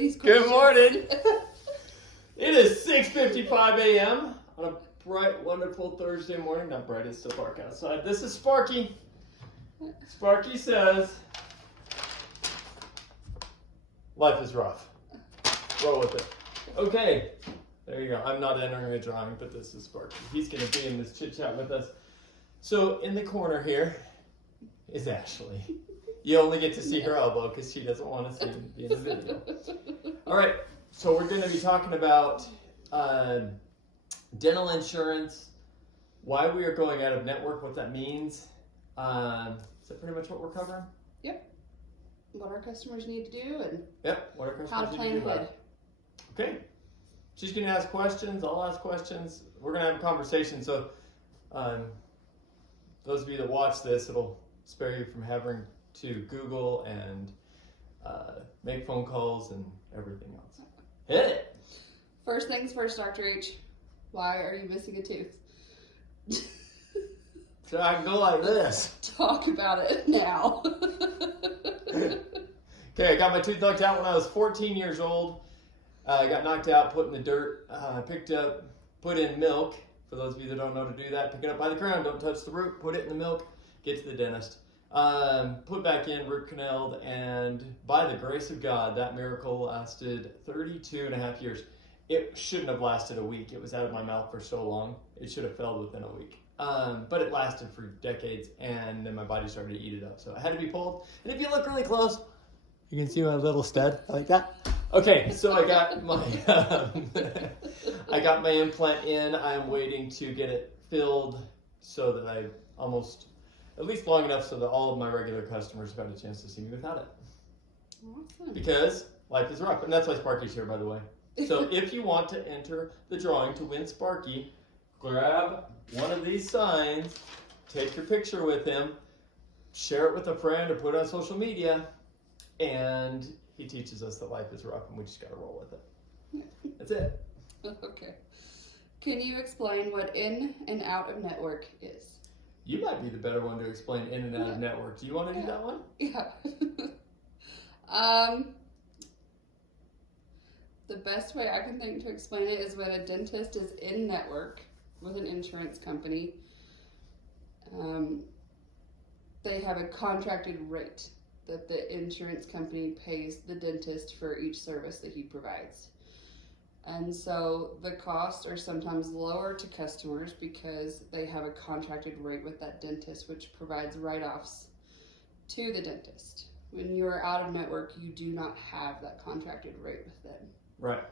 these questions. Good morning. It is 6:55 a.m. on a bright, wonderful Thursday morning. Not bright, it's still dark outside. This is Sparky. Sparky says, life is rough. Roll with it. Okay, there you go. I'm not entering a drawing, but this is Sparky. He's going to be in this chit chat with us. So in the corner here is Ashley. You only get to see her elbow because she doesn't want to be in the video. All right, so we're going to be talking about dental insurance, why we are going out of network, what that means. Is that pretty much what we're covering? Yep. What our customers need to do and what our customers how to plan need to do. ahead. Okay. She's going to ask questions. I'll ask questions. We're going to have a conversation. So those of you that watch this, it'll spare you from having to Google and make phone calls and everything else. Hit it. First things first, Dr. H. Why are you missing a tooth? So I can go like this. Talk about it now. Okay, I got my tooth knocked out when I was 14 years old. I got knocked out, put in the dirt, picked up, put in milk. For those of you that don't know to do that, pick it up by the crown, don't touch the root, put it in the milk, get to the dentist. Put back in, root canaled, and by the grace of God, that miracle lasted 32 and a half years. It shouldn't have lasted a week. It was out of my mouth for so long. It should have failed within a week. But it lasted for decades, and then my body started to eat it up. So it had to be pulled. And if you look really close, you can see my little stud like that. Okay, so I got my I got my implant in. I'm waiting to get it filled so that I almost, at least long enough so that all of my regular customers have had a chance to see me without it. Awesome. Because life is rough, and that's why Sparky's here, by the way. So if you want to enter the drawing to win Sparky, grab one of these signs, take your picture with him, share it with a friend, or put it on social media, and he teaches us that life is rough, and we just got to roll with it. That's it. Okay. Can you explain what in and out of network is? You might be the better one to explain in and out of network. Do you want to do that one? Yeah. The best way I can think to explain it is when a dentist is in network with an insurance company, they have a contracted rate that the insurance company pays the dentist for each service that he provides. And so the costs are sometimes lower to customers because they have a contracted rate with that dentist, which provides write-offs to the dentist. When you are out of network, you do not have that contracted rate with them. Right.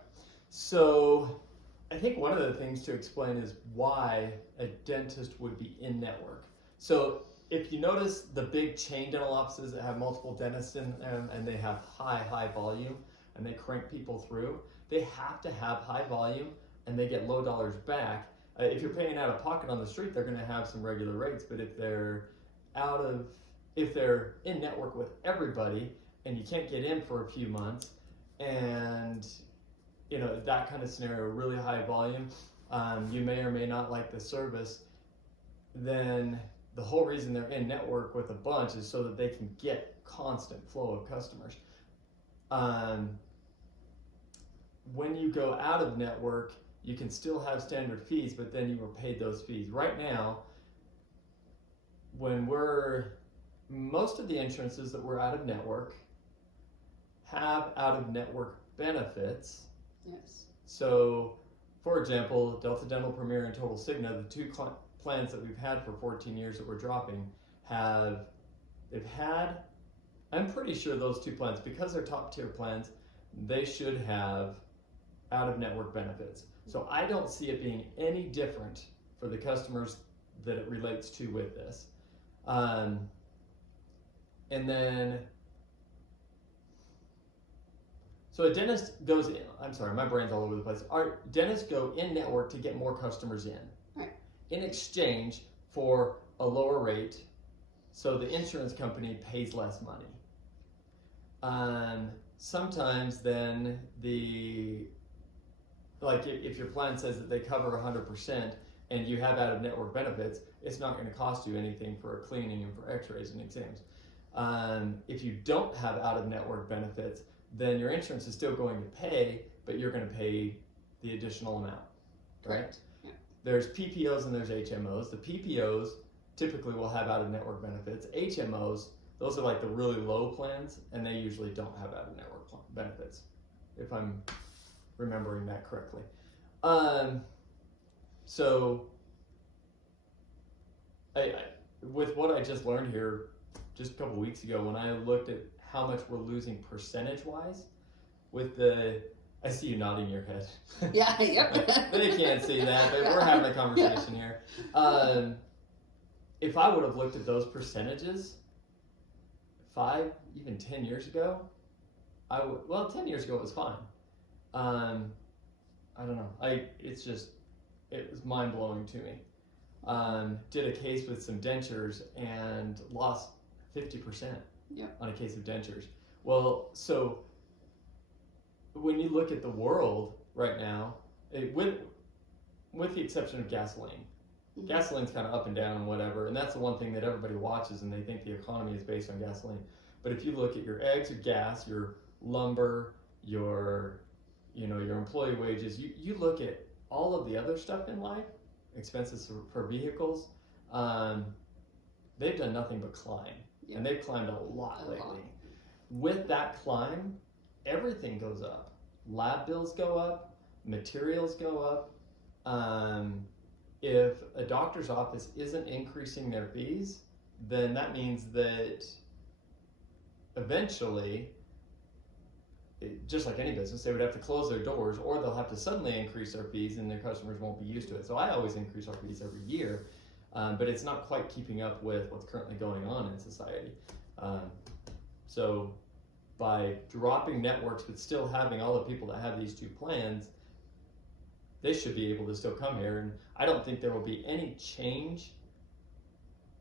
So I think one of the things to explain is why a dentist would be in network. So if you notice the big chain dental offices that have multiple dentists in them and they have high volume and they crank people through, they have to have high volume and they get low dollars back. If you're paying out of pocket on the street, they're going to have some regular rates, but if they're in network with everybody and you can't get in for a few months and that kind of scenario, really high volume, you may or may not like the service, then the whole reason they're in network with a bunch is so that they can get constant flow of customers. When you go out of network, you can still have standard fees, but then you are paid those fees. Right now, most of the insurances that we're out of network have out of network benefits. Yes. So, for example, Delta Dental Premier and Total Cigna, the two plans that we've had for 14 years that we're dropping, I'm pretty sure those two plans, because they're top tier plans, they should have out of network benefits. So I don't see it being any different for the customers that it relates to with this. And then, so a dentist goes in, I'm sorry, my brain's all over the place. Our dentists go in network to get more customers in. Right. In exchange for a lower rate, so the insurance company pays less money. Sometimes then if your plan says that they cover 100% and you have out of network benefits, it's not going to cost you anything for a cleaning and for x-rays and exams. If you don't have out of network benefits, then your insurance is still going to pay, but you're going to pay the additional amount, right? Correct. Yeah. There's PPOs and there's HMOs. The PPOs typically will have out-of-network benefits. HMOs, those are like the really low plans, and they usually don't have out-of-network benefits, if I'm remembering that correctly. So, I with what I just learned here just a couple weeks ago, when I looked at how much we're losing percentage-wise with the, I see you nodding your head. Yeah, yep. They can't see that, but we're having a conversation here. If I would have looked at those percentages 5, even 10 years ago, I would, well, 10 years ago it was fine. I don't know. It was mind blowing to me. Did a case with some dentures and lost 50% on a case of dentures. Well, so when you look at the world right now, with the exception of gasoline, gasoline's kind of up and down and whatever, and that's the one thing that everybody watches, and they think the economy is based on gasoline. But if you look at your eggs, your gas, your lumber, your employee wages, you look at all of the other stuff in life, expenses for vehicles, they've done nothing but climb. And they've climbed a lot lately. With that climb, everything goes up. Lab bills go up, materials go up. If a doctor's office isn't increasing their fees, then that means that eventually, just like any business, they would have to close their doors, or they'll have to suddenly increase their fees and their customers won't be used to it. So I always increase our fees every year, but it's not quite keeping up with what's currently going on in society. So by dropping networks but still having all the people that have these 2 plans, they should be able to still come here. And I don't think there will be any change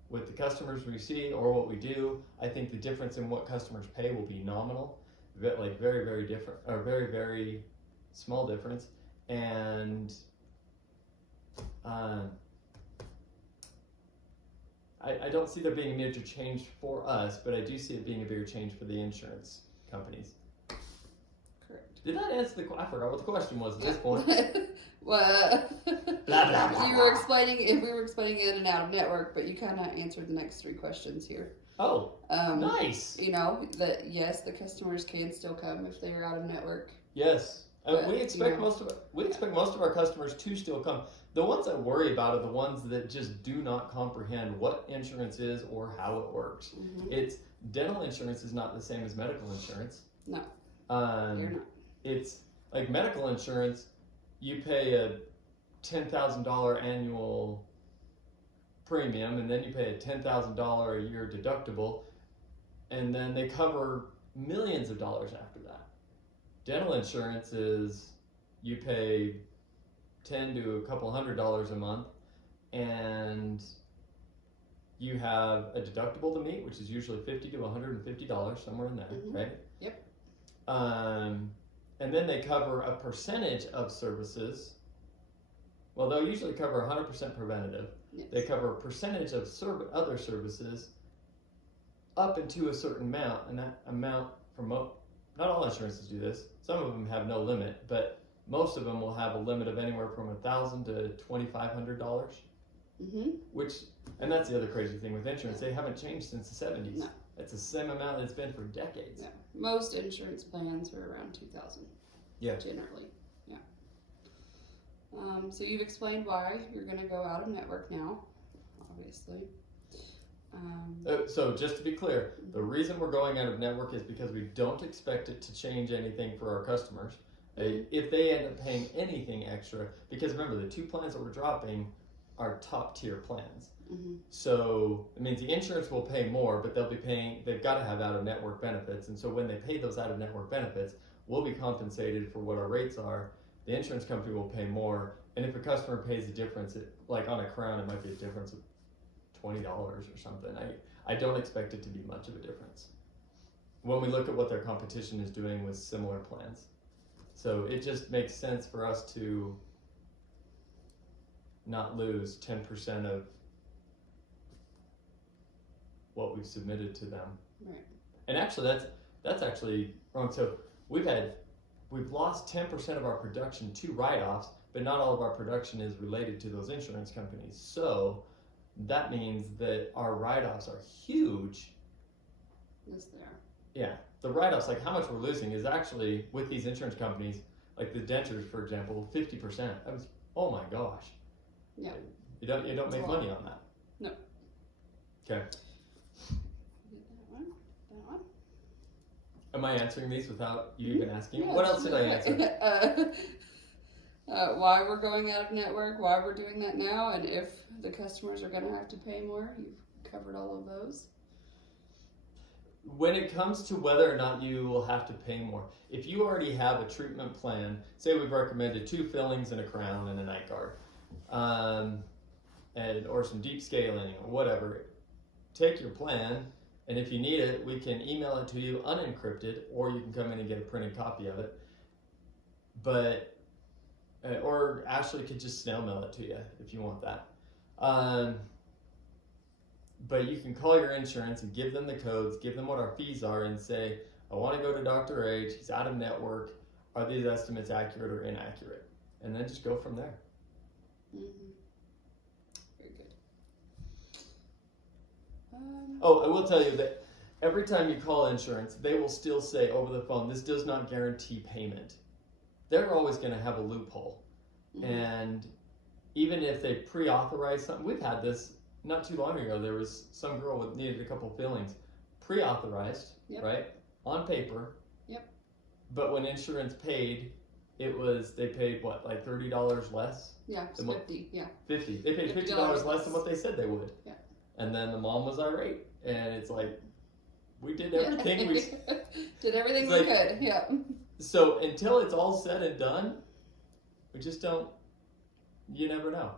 with the customers we see or what we do. I think the difference in what customers pay will be nominal, like very, very different, or very, very small difference. And I don't see there being a major change for us, but I do see it being a bigger change for the insurance companies. Correct. Did that answer the question? I forgot what the question was at this point. Well, Blah, blah, blah, you were explaining if we were explaining in and out of network, but you kind of answered the next 3 questions here. Oh, nice. You know that yes, the customers can still come if they are out of network. Yes, we expect most of our customers to still come. The ones I worry about are the ones that just do not comprehend what insurance is or how it works. It's dental insurance is not the same as medical insurance. No, they're not. It's like medical insurance. You pay a $10,000 annual premium, and then you pay a $10,000 a year deductible, and then they cover millions of dollars after that. Dental insurance is you pay $10 to a couple $100 a month, and you have a deductible to meet, which is usually $50 to $150, somewhere in there, right? Yep. And then they cover a percentage of services. Well, they'll usually cover 100% preventative. Yes. They cover a percentage of other services up into a certain amount, and that amount not all insurances do this. Some of them have no limit, but most of them will have a limit of anywhere from $1,000 to $2,500. And that's the other crazy thing with insurance. They haven't changed since the 70s. No. It's the same amount it's been for decades. Yeah. Most insurance plans are around 2,000. Yeah. Generally. Yeah. So you've explained why you're going to go out of network now, obviously. So just to be clear, the reason we're going out of network is because we don't expect it to change anything for our customers. If they end up paying anything extra, because remember, the 2 plans that we're dropping are top tier plans. So it means the insurance will pay more, but they've got to have out of network benefits. And so when they pay those out of network benefits, we'll be compensated for what our rates are. The insurance company will pay more. And if a customer pays the difference, like on a Crown, it might be a difference of $20 or something. I don't expect it to be much of a difference when we look at what their competition is doing with similar plans. So it just makes sense for us to not lose 10% of what we've submitted to them. Right. And actually, that's actually wrong. So we've lost 10% of our production to write-offs, but not all of our production is related to those insurance companies. So that means that our write-offs are huge. Yes, they are. Yeah, the write-offs, like how much we're losing, is actually with these insurance companies, like the dentures, for example, 50%. That was, oh my gosh. Yeah. You don't make a lot. money on that. No. Okay. That one. That one. Am I answering these without you even asking? Yes, What else did I answer? Why we're going out of network, why we're doing that now, and if the customers are going to have to pay more. You've covered all of those. When it comes to whether or not you will have to pay more, if you already have a treatment plan, say we've recommended 2 fillings and a crown and a night guard, or some deep scaling or whatever, take your plan, and if you need it, we can email it to you unencrypted, or you can come in and get a printed copy of it. But or Ashley could just snail mail it to you if you want that. But you can call your insurance and give them the codes, give them what our fees are, and say, I want to go to Dr.H, he's out of network, are these estimates accurate or inaccurate? And then just go from there. Mm-hmm. Very good. Oh, I will tell you that every time you call insurance, they will still say over the phone, this does not guarantee payment. They're always going to have a loophole. Mm-hmm. And even if they pre-authorize something, we've had this not too long ago. There was some girl that needed a couple fillings, pre-authorized, Yep. right, on paper. Yep. But when insurance paid, they paid what, like $30 less? Yeah, it's 50. Yeah. 50. They paid $50 less than what they said they would. Yeah. And then the mom was irate, and it's like, we did everything we did everything like, we could. Yeah. So until it's all said and done, we just don't. You never know.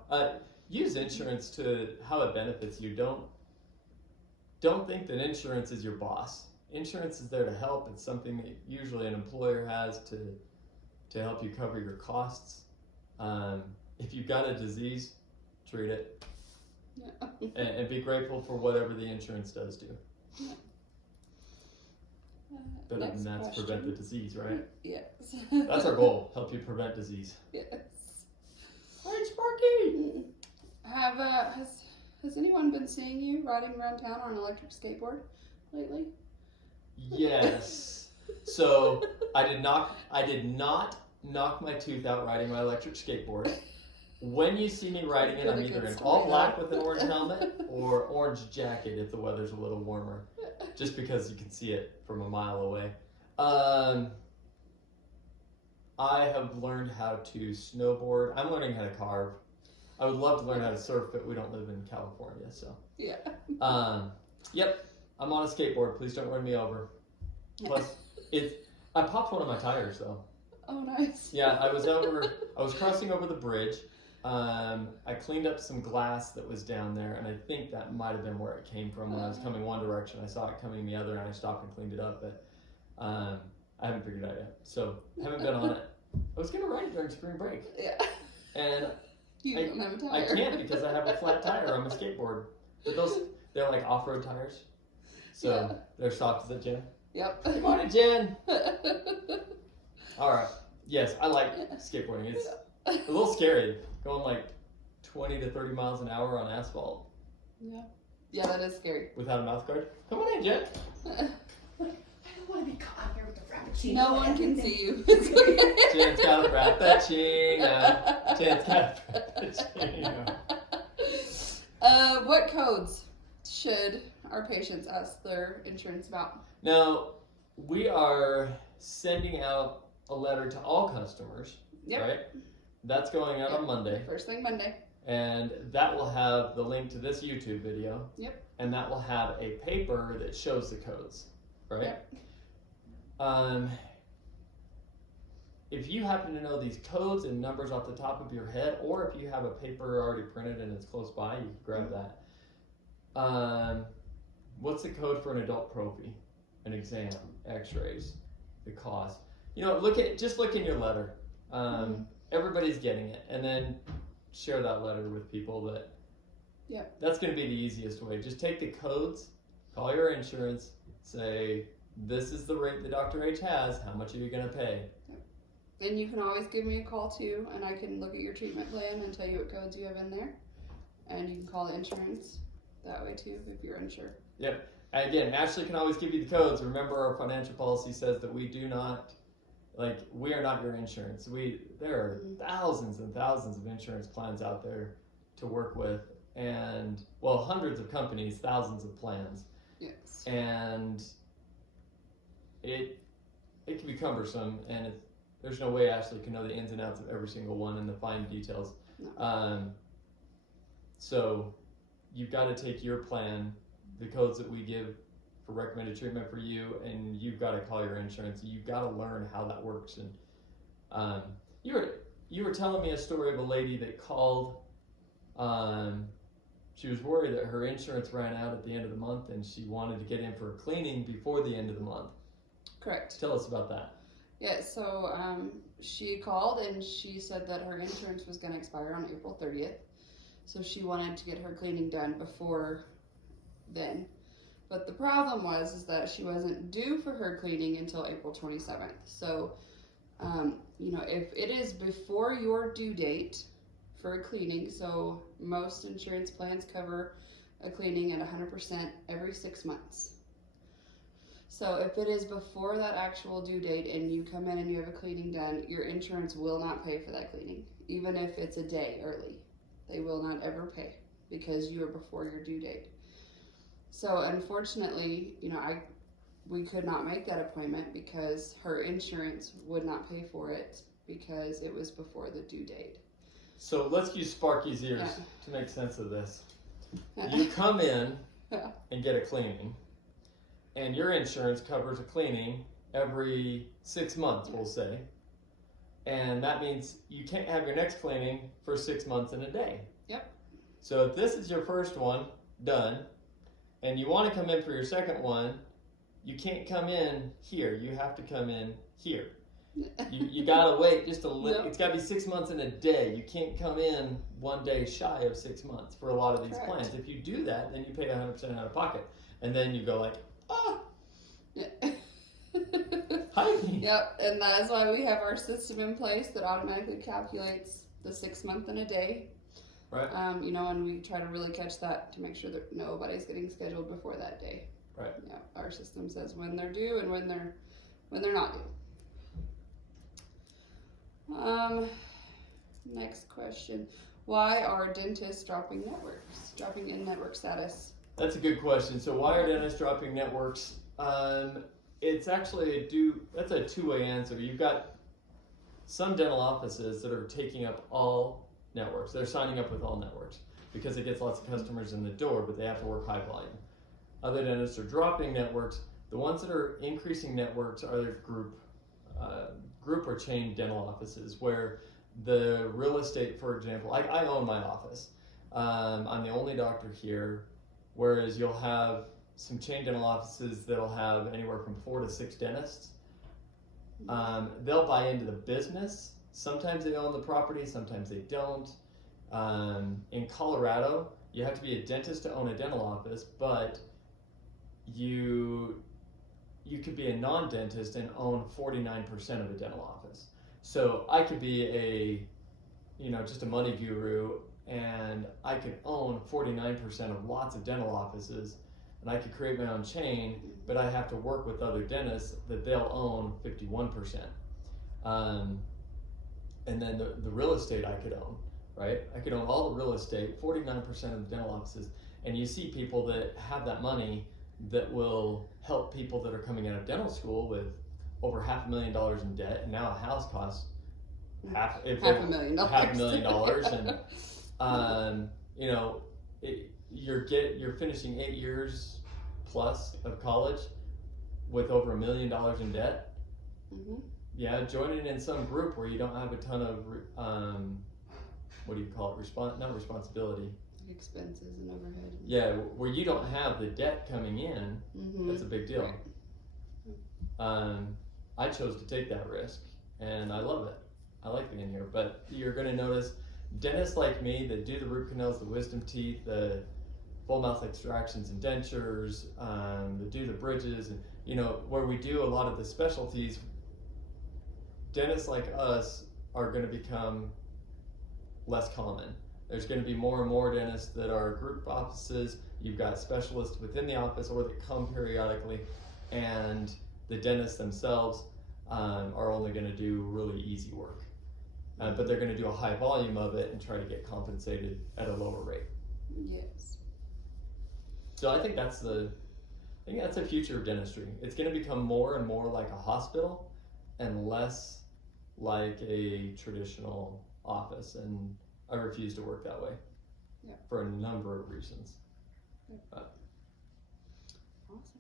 Use insurance to how it benefits you. Don't think that insurance is your boss. Insurance is there to help. It's something that usually an employer has to help you cover your costs. If you've got a disease, treat it. Yeah. and be grateful for whatever the insurance does do. Yeah. Better Next than that's question. prevent the disease, right? Yes. That's our goal. Help you prevent disease. Yes. Hi, Sparky. Has anyone been seeing you riding around town on an electric skateboard lately? Yes. So I did not knock my tooth out riding my electric skateboard. When you see me riding it, I'm either in all black with an orange helmet or orange jacket if the weather's a little warmer, just because you can see it from a mile away. I have learned how to snowboard. I'm learning how to carve. I would love to learn how to surf, but we don't live in California, so. Yeah. Yep, I'm on a skateboard. Please don't run me over. Plus, I popped one of my tires though. Oh, nice. Yeah, I was crossing over the bridge. I cleaned up some glass that was down there, and I think that might have been where it came from. When I was coming one direction, I saw it coming the other, and I stopped and cleaned it up, but I haven't figured it out yet. So, haven't been on it. I was going to ride it during spring break. Yeah. And You don't have a tire. I can't because I have a flat tire on my skateboard. But they're like off-road tires. So, Yeah. they're soft as a Jen. Yep. Good morning, Jen. All right. Yes, I like skateboarding. It's a little scary going like 20 to 30 miles an hour on asphalt. Yeah. Yeah, that is scary. Without a mouth guard. Come on in, Jen. I don't want to be caught here with the frappuccino. No and one can everything. see you. Jen's got a frappuccino. Jen's got a frappuccino. What codes should our patients ask their insurance about? Now, we are sending out a letter to all customers, Yep. right? That's going out on Monday. First thing Monday. And that will have the link to this YouTube video. Yep. And that will have a paper that shows the codes, right? Yep. If you happen to know these codes and numbers off the top of your head, or if you have a paper already printed and it's close by, you can grab that. What's the code for an adult prophy? An exam, x-rays, the cost. You know, look in your letter. Everybody's getting it, and then share that letter with people. That's going to be the easiest way. Just take the codes, call your insurance, say this is the rate that Dr. H has. How much are you going to pay? Then you can always give me a call too, and I can look at your treatment plan and tell you what codes you have in there. And you can call the insurance that way too if you're unsure. Yep. And again, Ashley can always give you the codes. Remember, our financial policy says that we do not, we are not your insurance. There are thousands and thousands of insurance plans out there to work with, and well, hundreds of companies, thousands of plans. Yes. And it can be cumbersome, and there's no way Ashley can know the ins and outs of every single one and the fine details. No. So you've got to take your plan, the codes that we give for recommended treatment for you, and you've got to call your insurance. You've got to learn how that works. And you were telling me a story of a lady that called. She was worried that her insurance ran out at the end of the month, and she wanted to get in for a cleaning before the end of the month. Correct. Tell us about that. Yeah, so she called and she said that her insurance was going to expire on April 30th. So she wanted to get her cleaning done before then. But the problem is that she wasn't due for her cleaning until April 27th. So, if it is before your due date for a cleaning, so most insurance plans cover a cleaning at 100% every 6 months. So if it is before that actual due date and you come in and you have a cleaning done, your insurance will not pay for that cleaning, even if it's a day early. They will not ever pay because you are before your due date. So unfortunately, we could not make that appointment because her insurance would not pay for it because it was before the due date. So let's use Sparky's ears to make sense of this. You come in and get a cleaning, and your insurance covers a cleaning every 6 months, we'll say. And that means you can't have your next cleaning for 6 months and a day. Yep. So if this is your first one done, and you want to come in for your second one, you can't come in here. You have to come in here. You gotta wait just a little. It's gotta be 6 months and a day. You can't come in 1 day shy of 6 months for a lot of these plans. If you do that, then you pay 100% out of pocket, and then you go like, hi. Yep, and that is why we have our system in place that automatically calculates the 6 month and a day. Right. And we try to really catch that to make sure that nobody's getting scheduled before that day. Right. Yeah, our system says when they're due and when they're not due. Next question. Why are dentists dropping in network status? That's a good question. So why are dentists dropping networks? It's actually that's a two-way answer. You've got some dental offices that are taking up all networks. They're signing up with all networks because it gets lots of customers in the door, but they have to work high volume. Other dentists are dropping networks. The ones that are increasing networks are their group or chain dental offices where the real estate, for example, I own my office. I'm the only doctor here, whereas you'll have some chain dental offices that'll have anywhere from 4 to 6 dentists. They'll buy into the business. Sometimes they own the property, sometimes they don't. In Colorado, you have to be a dentist to own a dental office, but you could be a non-dentist and own 49% of a dental office. So I could be just a money guru, and I could own 49% of lots of dental offices, and I could create my own chain, but I have to work with other dentists that they'll own 51%. And then the real estate I could own, right? I could own all the real estate, 49% of the dental offices, and you see people that have that money that will help people that are coming out of dental school with over $500,000 in debt, and now a house costs $500,000, and you're finishing 8 years plus of college with over $1 million in debt. Mm-hmm. Yeah, joining in some group where you don't have a ton of what do you call it? Not responsibility. Expenses and overhead. Yeah, where you don't have the debt coming in, that's a big deal. I chose to take that risk, and I love it. I like being here, but you're going to notice dentists like me that do the root canals, the wisdom teeth, the full mouth extractions and dentures, do the bridges, and where we do a lot of the specialties. Dentists like us are going to become less common. There's going to be more and more dentists that are group offices. You've got specialists within the office or that come periodically, and the dentists themselves are only going to do really easy work. But they're going to do a high volume of it and try to get compensated at a lower rate. Yes. So I think that's the future of dentistry. It's going to become more and more like a hospital and less like a traditional office, and I refuse to work that way. Yeah. For a number of reasons. Yeah. Awesome.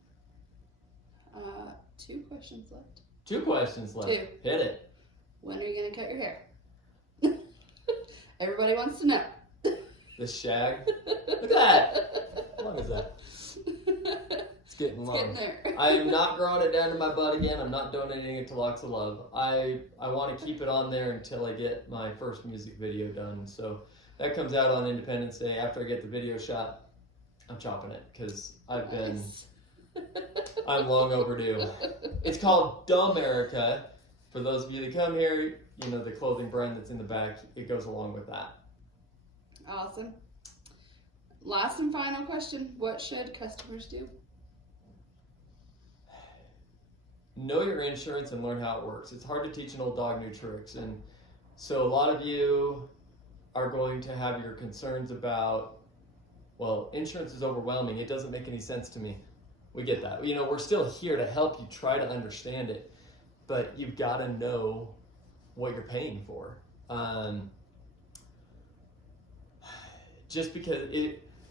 2 questions left. 2 questions left. 2. Hit it. When are you gonna cut your hair? Everybody wants to know. The shag. Look at that. How long is that? It's getting long. Getting there. I am not growing it down to my butt again. I'm not donating it to Locks of Love. I want to keep it on there until I get my first music video done. So that comes out on Independence Day. After I get the video shot, I'm chopping it because I'm long overdue. It's called Dummerica. For those of you that come here, the clothing brand that's in the back, it goes along with that. Awesome. Last and final question. What should customers do? Know your insurance and learn how it works. It's hard to teach an old dog new tricks. And so a lot of you are going to have your concerns about, well, insurance is overwhelming. It doesn't make any sense to me. We get that. We're still here to help you try to understand it, but you've got to know what you're paying for. Just because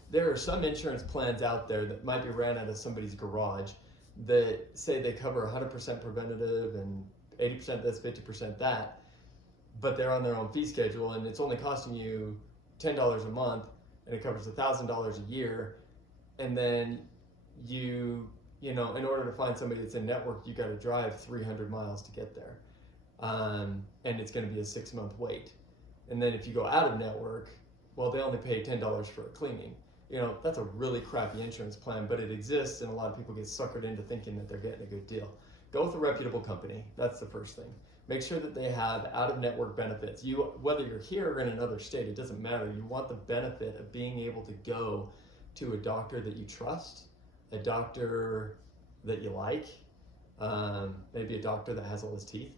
there are some insurance plans out there that might be ran out of somebody's garage that say they cover 100% preventative and 80% this, 50% that, but they're on their own fee schedule and it's only costing you $10 a month and it covers $1,000 a year, and then in order to find somebody that's in network, you got to drive 300 miles to get there, and it's going to be a 6-month wait. And then if you go out of network, well, they only pay $10 for a cleaning. That's a really crappy insurance plan, but it exists, and a lot of people get suckered into thinking that they're getting a good deal. Go with a reputable company. That's the first thing. Make sure that they have out-of-network benefits. Whether you're here or in another state, it doesn't matter. You want the benefit of being able to go to a doctor that you trust, a doctor that you like, maybe a doctor that has all his teeth.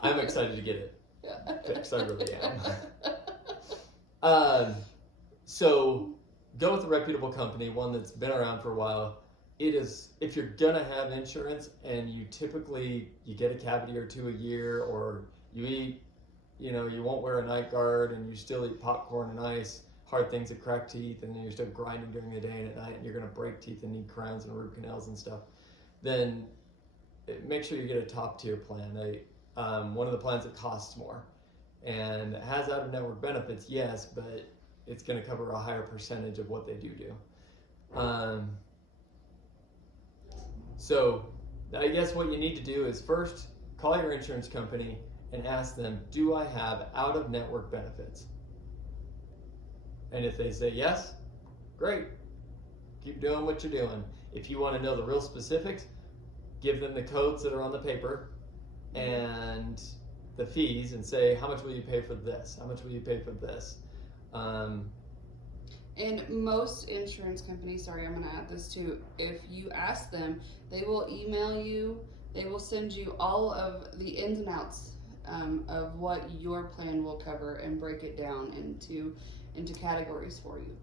I'm excited to get it. Because I really am. So go with a reputable company, one that's been around for a while. If you're gonna have insurance and you get a cavity or 2 a year, or you eat, you won't wear a night guard and you still eat popcorn and ice, hard things that crack teeth, and then you're still grinding during the day and at night, and you're gonna break teeth and need crowns and root canals and stuff, then make sure you get a top tier plan. One of the plans that costs more and has out of network benefits, yes, but it's going to cover a higher percentage of what they do. So I guess what you need to do is first call your insurance company and ask them, do I have out of network benefits? And if they say yes, great, keep doing what you're doing. If you want to know the real specifics, give them the codes that are on the paper and the fees, and say, how much will you pay for this? How much will you pay for this? And most insurance companies, sorry, I'm going to add this too, if you ask them, they will email you, they will send you all of the ins and outs of what your plan will cover and break it down into categories for you.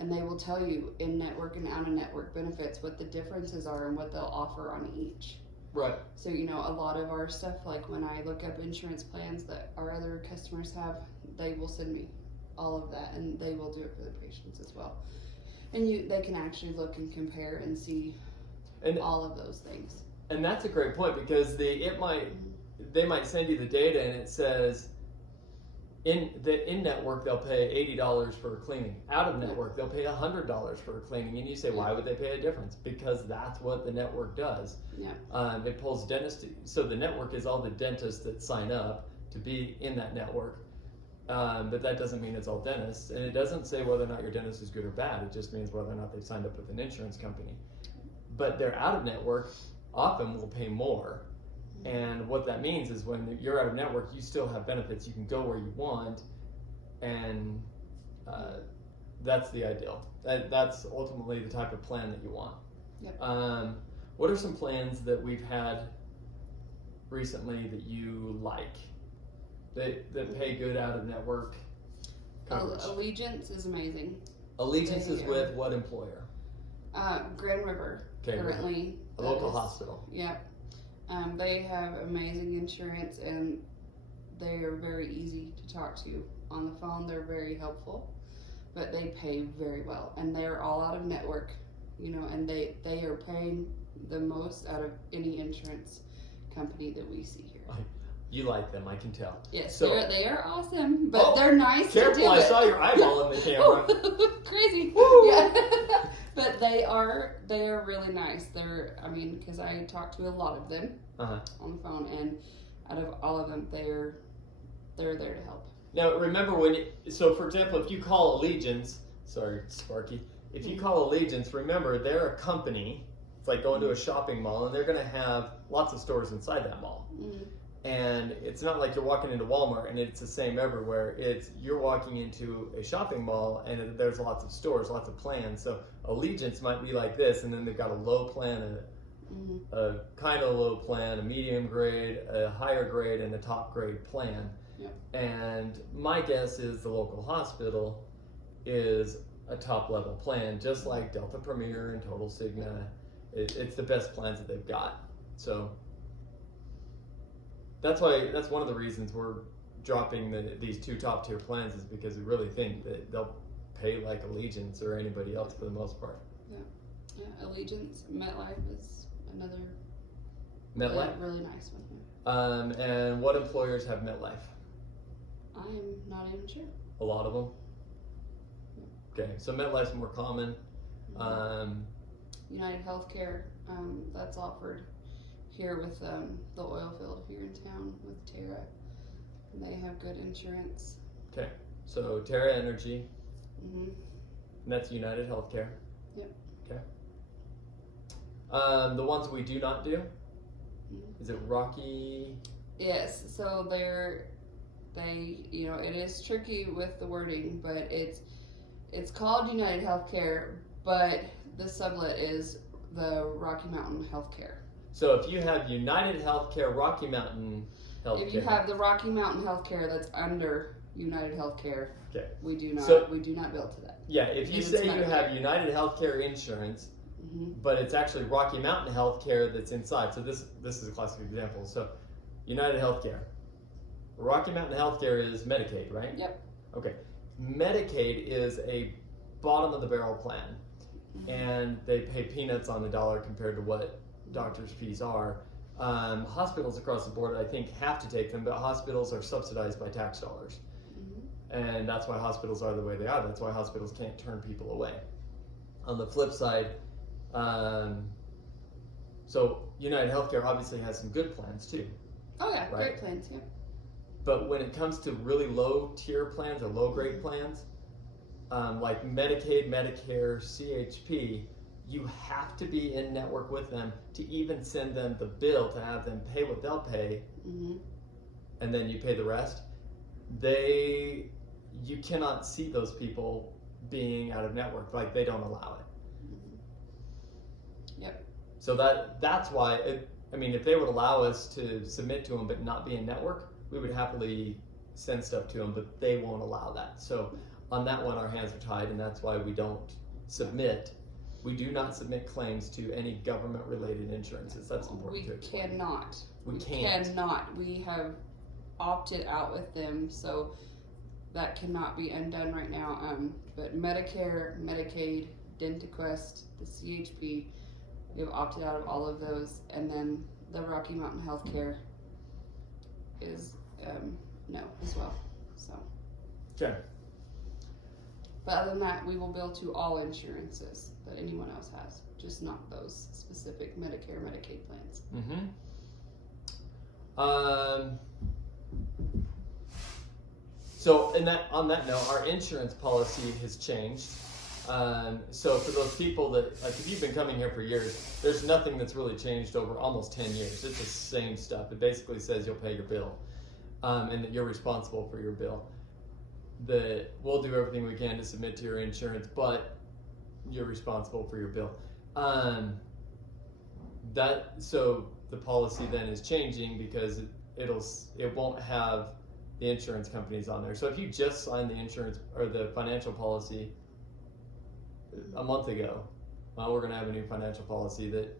And they will tell you in-network and out-of-network benefits, what the differences are and what they'll offer on each. Right. So, a lot of our stuff, like when I look up insurance plans that our other customers have, they will send me all of that, and they will do it for the patients as well. And they can actually look and compare and see all of those things. And that's a great point, because they might send you the data and it says in network they'll pay $80 for a cleaning. Out of network they'll pay $100 for a cleaning, and you say, why would they pay a difference? Because that's what the network does. Yeah. It pulls dentists. So the network is all the dentists that sign up to be in that network, But that doesn't mean it's all dentists, and it doesn't say whether or not your dentist is good or bad. It just means whether or not they've signed up with an insurance company. But they're out of network often will pay more. And what that means is when you're out of network, you still have benefits. You can go where you want, and that's the ideal. That's ultimately the type of plan that you want. Yep. What are some plans that we've had recently that you like, that pay good out of network coverage? Allegiance is amazing. Allegiance is with what employer? Grand River, Okay, currently. a local hospital. Yep. They have amazing insurance, and they are very easy to talk to on the phone. They're very helpful, but they pay very well, and they're all out of network, and they are paying the most out of any insurance company that we see here. You like them, I can tell. Yes, So- they are awesome, but they're nice to do Careful, I it. saw your eyeball in the camera. Crazy. Woo! Yeah. But they are really nice. Because I talk to a lot of them Uh-huh. on the phone, and out of all of them, they're there to help. Now, remember so for example, if you call Allegiance, sorry, Sparky, if you call Allegiance, remember they're a company. It's like going to a shopping mall, and they're going to have lots of stores inside that mall. Mm-hmm. And it's not like you're walking into Walmart and it's the same everywhere. You're walking into a shopping mall and there's lots of stores, lots of plans. So Allegiance might be like this, and then they've got a low plan, a kind of low plan, a medium grade, a higher grade, and a top grade plan. Yep. And my guess is the local hospital is a top level plan, just like Delta Premier and Total Cigna. It's the best plans that they've got. So that's one of the reasons we're dropping these two top tier plans, is because we really think that they'll pay like Allegiance or anybody else for the most part. Yeah, Allegiance, MetLife is another MetLife? really nice one. And what employers have MetLife? I'm not even sure. A lot of them? Okay, so MetLife's more common. United Healthcare, that's offered here with the oil field here in town with Terra. And they have good insurance. Okay, so Terra Energy, Mm-hmm. and that's United Healthcare. Yep. Okay. The ones we do not do, is it Rocky? Yes, so it is tricky with the wording, but it's called United Healthcare, but the sublet is the Rocky Mountain Healthcare. So if you have United Healthcare, Rocky Mountain Healthcare. If you have the Rocky Mountain Healthcare that's under United Healthcare, okay. we do not bill to that. Yeah, if you It's say you Medicare. have United Healthcare insurance, Mm-hmm. but it's actually Rocky Mountain Healthcare that's inside. So this is a classic example. So United Healthcare. Rocky Mountain Healthcare is Medicaid, right? Yep. Okay. Medicaid is a bottom of the barrel plan, and they pay peanuts on the dollar compared to what doctors' fees are. Hospitals across the board, I think, have to take them, but hospitals are subsidized by tax dollars. And that's why hospitals are the way they are. That's why hospitals can't turn people away. On the flip side, so United Healthcare obviously has some good plans too. Oh yeah, Right. great plans. Yeah. But when it comes to really low tier plans or low grade plans, like Medicaid, Medicare, CHP, you have to be in network with them to even send them the bill to have them pay what they'll pay, and then you pay the rest. You cannot see those people being out of network, like they don't allow it. Yep. So that's why, if they would allow us to submit to them but not be in network, we would happily send stuff to them, but they won't allow that. So on that one, our hands are tied, and that's why we don't submit. We do not submit claims to any government-related insurances. That's important to explain. Cannot. We can't. Cannot. We have opted out with them, so that cannot be undone right now. But Medicare, Medicaid, DentaQuest, the CHP, we have opted out of all of those, and then the Rocky Mountain Healthcare is no as well. So. Okay. But other than that, we will bill to all insurances that anyone else has, just not those specific Medicare, Medicaid plans. So on that note, our insurance policy has changed. So for those people that, like, if you've been coming here for years, there's nothing that's really changed over almost 10 years. It's the same stuff. It basically says you'll pay your bill, and that you're responsible for your bill. We'll do everything we can to submit to your insurance, but you're responsible for your bill. So the policy then is changing because it won't have the insurance companies on there. So if you just signed the insurance or the financial policy a month ago, well, we're going to have a new financial policy that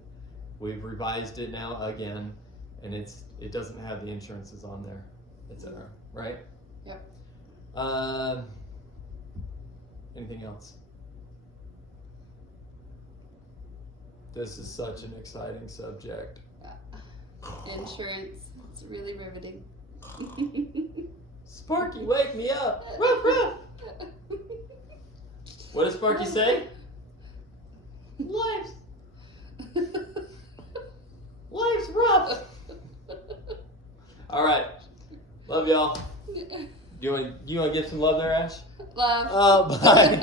we've revised it now again, and it doesn't have the insurances on there, etc. Right? Yep. Anything else? This is such an exciting subject. Insurance. It's really riveting. Sparky, wake me up! Ruff, ruff! What does Sparky say? Life's rough. All right, love y'all. You want to give some love there, Ash? Love. Bye.